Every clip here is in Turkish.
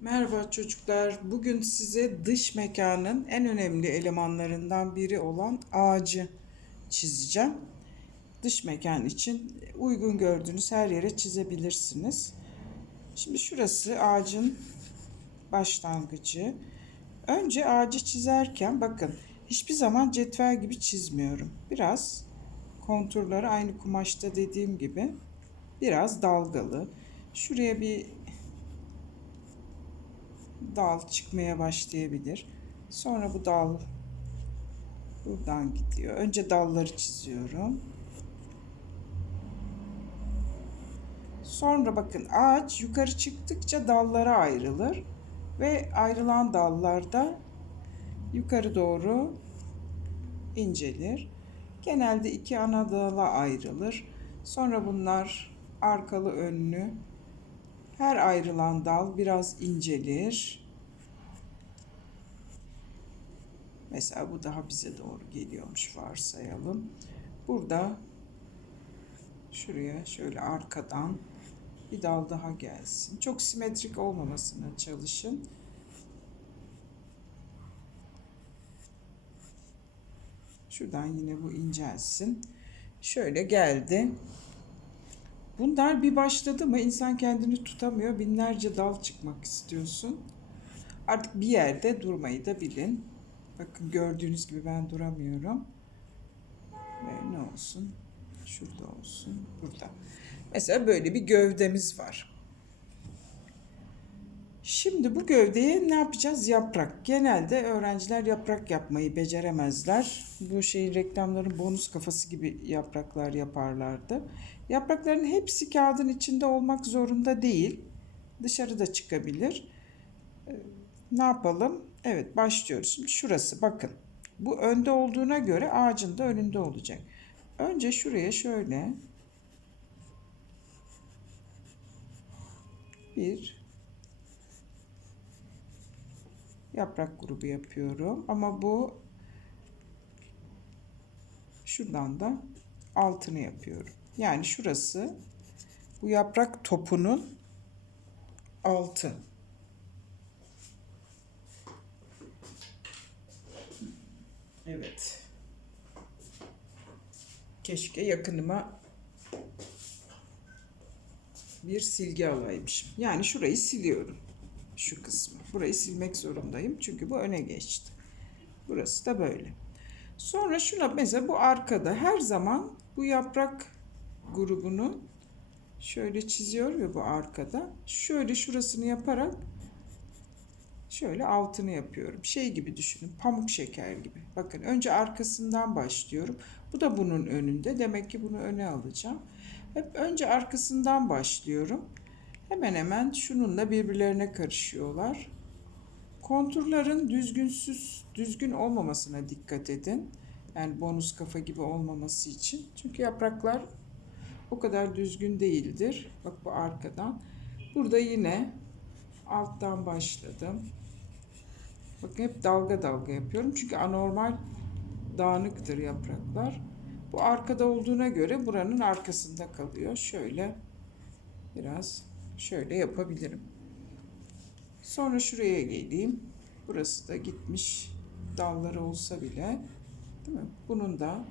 Merhaba çocuklar. Bugün size dış mekanın en önemli elemanlarından biri olan ağacı çizeceğim. Dış mekan için uygun gördüğünüz her yere çizebilirsiniz. Şimdi şurası ağacın başlangıcı. Önce ağacı çizerken bakın hiçbir zaman cetvel gibi çizmiyorum. Biraz konturları aynı kumaşta dediğim gibi biraz dalgalı. Şuraya bir dal çıkmaya başlayabilir. Sonra bu dal buradan gidiyor. Önce dalları çiziyorum. Sonra bakın ağaç yukarı çıktıkça dallara ayrılır ve ayrılan dallarda yukarı doğru incelir. Genelde iki ana dala ayrılır. Sonra bunlar arkalı önlü her ayrılan dal biraz incelir. Mesela bu daha bize doğru geliyormuş varsayalım. Burada şuraya şöyle arkadan bir dal daha gelsin. Çok simetrik olmamasına çalışın. Şuradan yine bu incelsin. Şöyle geldi. Bunlar bir başladı mı insan kendini tutamıyor. Binlerce dal çıkmak istiyorsun. Artık bir yerde durmayı da bilin. Bakın gördüğünüz gibi ben duramıyorum. Ve ne olsun? Şurada olsun. Burada. Mesela böyle bir gövdemiz var. Şimdi bu gövdeye ne yapacağız? Yaprak. Genelde öğrenciler yaprak yapmayı beceremezler. Bu şeyin reklamların bonus kafası gibi yapraklar yaparlardı. Yaprakların hepsi kağıdın içinde olmak zorunda değil. Dışarıda çıkabilir. Ee, Ne yapalım? Evet başlıyoruz. Şimdi şurası bakın. Bu önde olduğuna göre ağacın da önünde olacak. Önce şuraya şöyle bir yaprak grubu yapıyorum. Ama bu şuradan da altını yapıyorum. Yani şurası bu yaprak topunun altı. Evet. Keşke yakınıma bir silgi alaymışım. Yani şurayı siliyorum. Şu kısmı. Burayı silmek zorundayım. Çünkü bu öne geçti. Burası da böyle. Sonra şuna mesela bu arkada her zaman bu yaprak grubunu şöyle çiziyor ve bu arkada. Şöyle şurasını yaparak şöyle altını yapıyorum. Şey gibi düşünün. Pamuk şeker gibi. Bakın önce arkasından başlıyorum. Bu da bunun önünde. Demek ki bunu öne alacağım. Hep önce arkasından başlıyorum. Hemen hemen şununla birbirlerine karışıyorlar. Konturların düzgünsüz, düzgün olmamasına dikkat edin. Yani bonus kafa gibi olmaması için. Çünkü yapraklar o kadar düzgün değildir. Bak bu arkadan. Burada yine alttan başladım. Bakın hep dalga dalga yapıyorum. Çünkü anormal dağınıktır yapraklar. Bu arkada olduğuna göre buranın arkasında kalıyor. Şöyle biraz şöyle yapabilirim. Sonra şuraya geleyim. Burası da gitmiş dalları olsa bile değil mi? Bunun da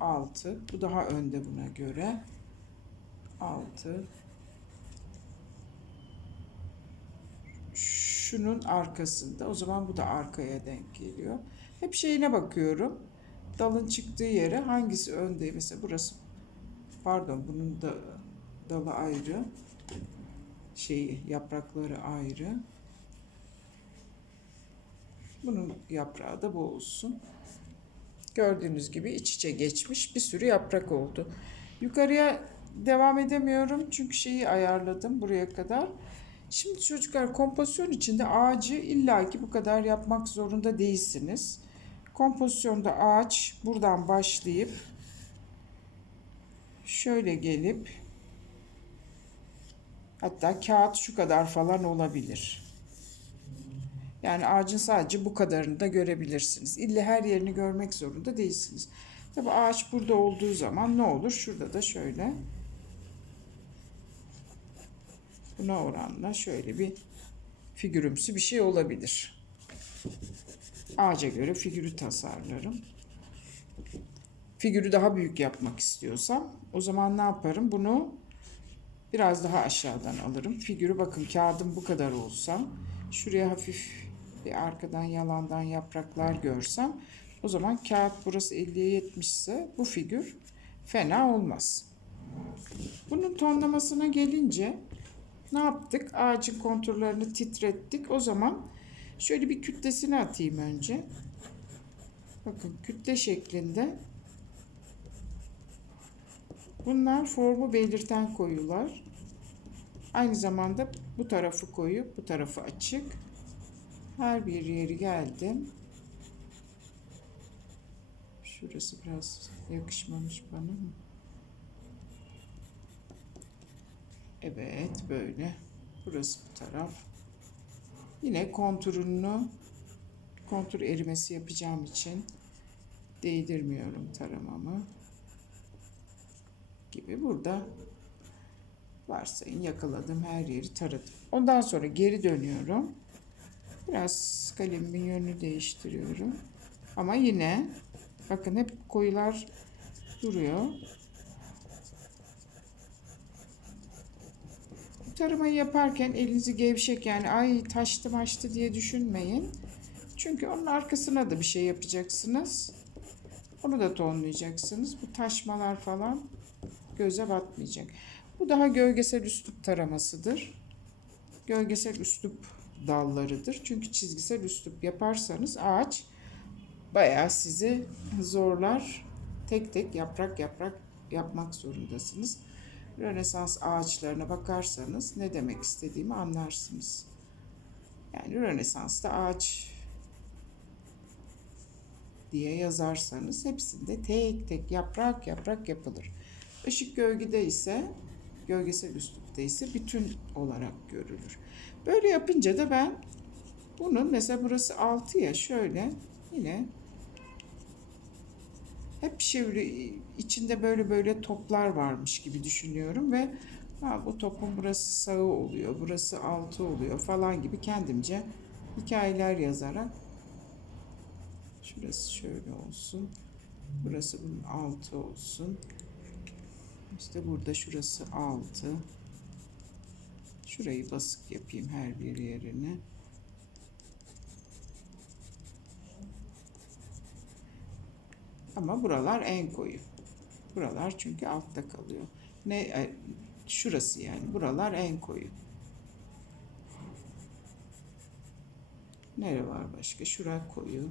altı. Bu daha önde buna göre. Altı. Şunun arkasında. O zaman bu da arkaya denk geliyor. Hep şeyine bakıyorum. Dalın çıktığı yere hangisi önde? Mesela burası pardon bunun da dalı ayrı. Şeyi yaprakları ayrı. Bunun yaprağı da bu olsun. Gördüğünüz gibi iç içe geçmiş bir sürü yaprak oldu. Yukarıya devam edemiyorum çünkü şeyi ayarladım buraya kadar. Şimdi çocuklar kompozisyon içinde ağacı illaki bu kadar yapmak zorunda değilsiniz. Kompozisyonda ağaç buradan başlayıp şöyle gelip hatta kağıt şu kadar falan olabilir. Yani ağacın sadece bu kadarını da görebilirsiniz. İlle her yerini görmek zorunda değilsiniz. Tabi ağaç burada olduğu zaman ne olur? Şurada da şöyle buna oranla şöyle bir figürümsü bir şey olabilir. Ağaca göre figürü tasarlarım. Figürü daha büyük yapmak istiyorsam o zaman ne yaparım? Bunu biraz daha aşağıdan alırım. Figürü bakın kağıdım bu kadar olsa şuraya hafif bir arkadan yalandan yapraklar görsem o zaman kağıt burası 50'ye 70 ise bu figür fena olmaz. Bunun tonlamasına gelince ne yaptık? Ağacın konturlarını titrettik. O zaman şöyle bir kütlesini atayım önce. Bakın kütle şeklinde. Bunlar formu belirten koyular. Aynı zamanda bu tarafı koyu, bu tarafı açık. Her bir yeri geldim. Şurası biraz yakışmamış bana. Evet böyle. Burası bu taraf. Yine konturunu kontur erimesi yapacağım için değdirmiyorum taramamı. Gibi burada varsayın yakaladım her yeri taradım. Ondan sonra geri dönüyorum. Biraz kalemimin yönünü değiştiriyorum. Ama yine bakın hep koyular duruyor. Taramayı yaparken elinizi gevşek yani ay taştı maçtı diye düşünmeyin. Çünkü onun arkasına da bir şey yapacaksınız. Onu da tonlayacaksınız. Bu taşmalar falan göze batmayacak. Bu daha gölgesel üslup taramasıdır. Gölgesel üslup dallarıdır. Çünkü çizgisel üslup yaparsanız ağaç bayağı sizi zorlar. Tek tek yaprak yaprak yapmak zorundasınız. Rönesans ağaçlarına bakarsanız ne demek istediğimi anlarsınız. Yani Rönesans'ta ağaç diye yazarsanız hepsinde tek tek yaprak yaprak yapılır. Işık gölgede ise gölgesel üslupta ise bütün olarak görülür. Böyle yapınca da ben bunun mesela burası 6 ya şöyle yine hep şey içinde böyle böyle toplar varmış gibi düşünüyorum ve ha, bu topun burası sağı oluyor, burası altı oluyor falan gibi kendimce hikayeler yazarak şurası şöyle olsun, burası bunun altı olsun, işte burada şurası altı, şurayı basık yapayım her bir yerine. Ama buralar en koyu. Buralar çünkü altta kalıyor. Ne e, şurası yani. Buralar en koyu. Nere var başka? Şura koyu.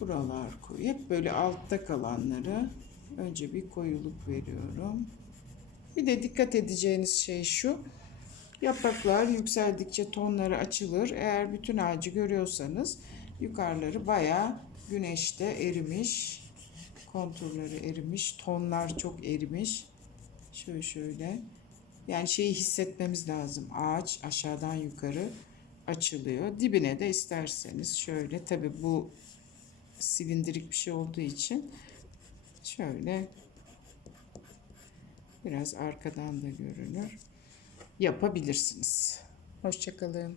Buralar koyu. Böyle altta kalanları önce bir koyuluk veriyorum. Bir de dikkat edeceğiniz şey şu. Yapraklar yükseldikçe tonları açılır. Eğer bütün ağacı görüyorsanız Yukarıları bayağı güneşte erimiş. Konturları erimiş. Tonlar çok erimiş. Şöyle şöyle. Yani şeyi hissetmemiz lazım. Ağaç aşağıdan yukarı açılıyor. Dibine de isterseniz şöyle tabi bu silindirik bir şey olduğu için şöyle biraz arkadan da görünür. Yapabilirsiniz. Hoşçakalın.